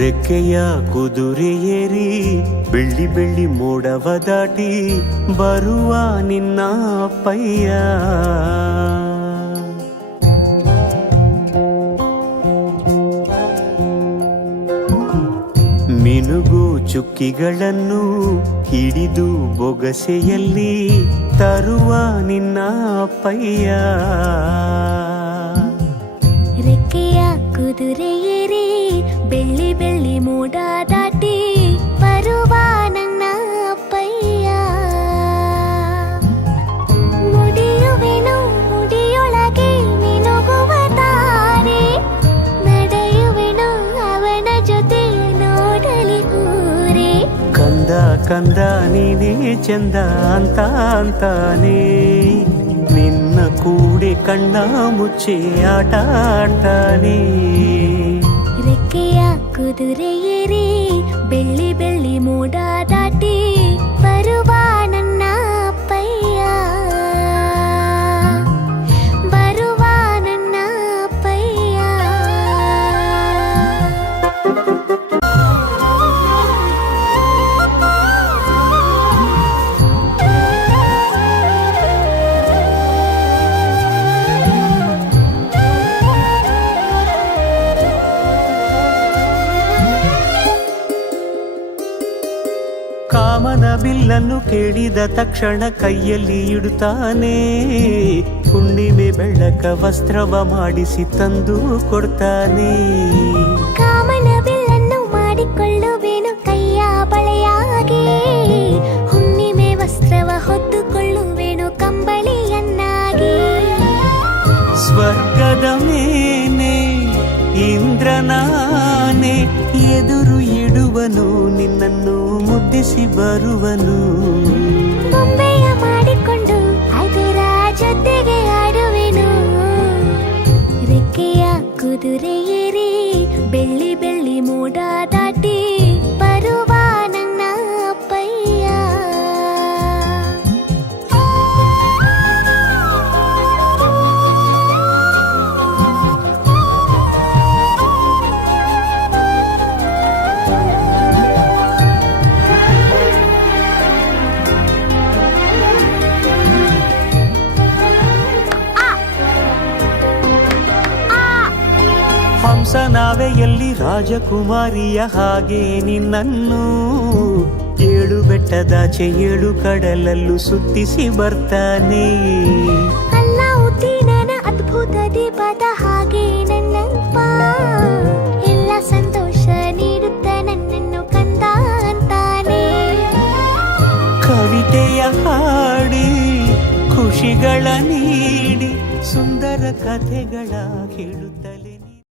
ರೆಕ್ಕೆಯ ಕುದುರೆ ಏರಿ ಬೆಳ್ಳಿ ಬೆಳ್ಳಿ ಮೋಡವ ದಾಟಿ ಬರುವ ನಿನ್ನ ಅಪ್ಪಯ್ಯ. ಮಿನುಗು ಚುಕ್ಕಿಗಳನ್ನು ಹಿಡಿದು ಬೊಗಸೆಯಲ್ಲಿ ತರುವ ನಿನ್ನ ಅಪ್ಪಯ್ಯ. ರೆಕ್ಕೆಯ ಕುದುರೆ ಏರಿ ಬೆಳ್ಳಿ ಬೆಳ್ಳಿ ಮೋಡ ದಾಟಿ ಬರುವ ನನ್ನ ಅಪ್ಪಯ್ಯ. ಮುಡಿಯುವೆನು ಮುಡಿಯೊಳಗೆ ಮಿನುಗುವ ತಾರೆ, ನಡೆಯುವೆನು ಅವನ ಜೊತೆ ನೋಡಲಿ ಊರೇ. ಕಂದ ಕಂದ ನೀನೇ ಚಂದ ಅಂತ ಅಂತಾನೆ, ನಿನ್ನ ಕೂಡೆ ಕಣ್ಣ ಮುಚ್ಚೆ ಆಟ ಆಡ್ತಾನೆ. ರೆಕ್ಕೆಯ ಕುದುರೆ ಏರಿ ಬೆಳ್ಳಿ ಬೆಳ್ಳಿ ಮೋಡ ದಾಟಿ ಬರುವ ನನ್ನ ಅಪ್ಪಯ್ಯ. ಬರುವ ನನ್ನ ಅಪ್ಪಯ್ಯ. ಕಾಮನ ಬಿಲ್ಲನ್ನು ಕೇಳಿದ ತಕ್ಷಣ ಕೈಯಲ್ಲಿ ಇಡುತ್ತಾನೆ, ಹುಣ್ಣಿಮೆ ಬೆಳಕ ವಸ್ತ್ರವ ಮಾಡಿಸಿ ತಂದು ಕೊಡ್ತಾನೆ. ಕಾಮನ ಬಿಲ್ಲನ್ನು ಮಾಡಿಕೊಳ್ಳುವೆನು ಕೈಯ ಬಳೆಯಾಗಿ, ಹುಣ್ಣಿಮೆ ವಸ್ತ್ರವ ಹೊತ್ತುಕೊಳ್ಳುವೆನು ಕಂಬಳಿಯನ್ನಾಗಿ. ಸ್ವರ್ಗದ ಮೇಲೆ ಇಂದ್ರನಾನೆ ಎದುರು ಇಡುವನು, ನಿನ್ನನ್ನು ಮುದ್ದಿಸಿ ಬರುವನು. ಬೊಂಬೆಯ ಮಾಡಿಕೊಂಡು ಅದರ ಜೊತೆಗೆ ಆಡುವೆನು. ರೆಕ್ಕೆಯ ಕುದುರೆ ಏರಿ ಬೆಳ್ಳಿ ಬೆಳ್ಳಿ ಮೋಡ ದಾಟಿ ಬರುವ ನನ್ನ ಅಪ್ಪಯ್ಯ. ಹಂಸನಾವೆಯಲ್ಲಿ ರಾಜಕುಮಾರಿಯ ಹಾಗೆ ನಿನ್ನನ್ನು ಏಳು ಬೆಟ್ಟದಾಚೆ ಏಳು ಕಡಲಲ್ಲೂ ಸುತ್ತಿಸಿ ಬರ್ತಾನೆ. ಅಲ್ಲಾವುದ್ದೀನನ ಅದ್ಭುತ ದೀಪದ ಹಾಗೆ ನನ್ನಪ್ಪ ಎಲ್ಲ ಸಂತೋಷ ನೀಡುತ್ತ ನನ್ನನ್ನು ಕಂದ ಅಂತಾನೆ. ಕವಿತೆಯ ಹಾಡಿ ಖುಷಿಗಳ ನೀಡಿ ಸುಂದರ ಕಥೆಗಳ ಹೇಳುತ್ತಲೇ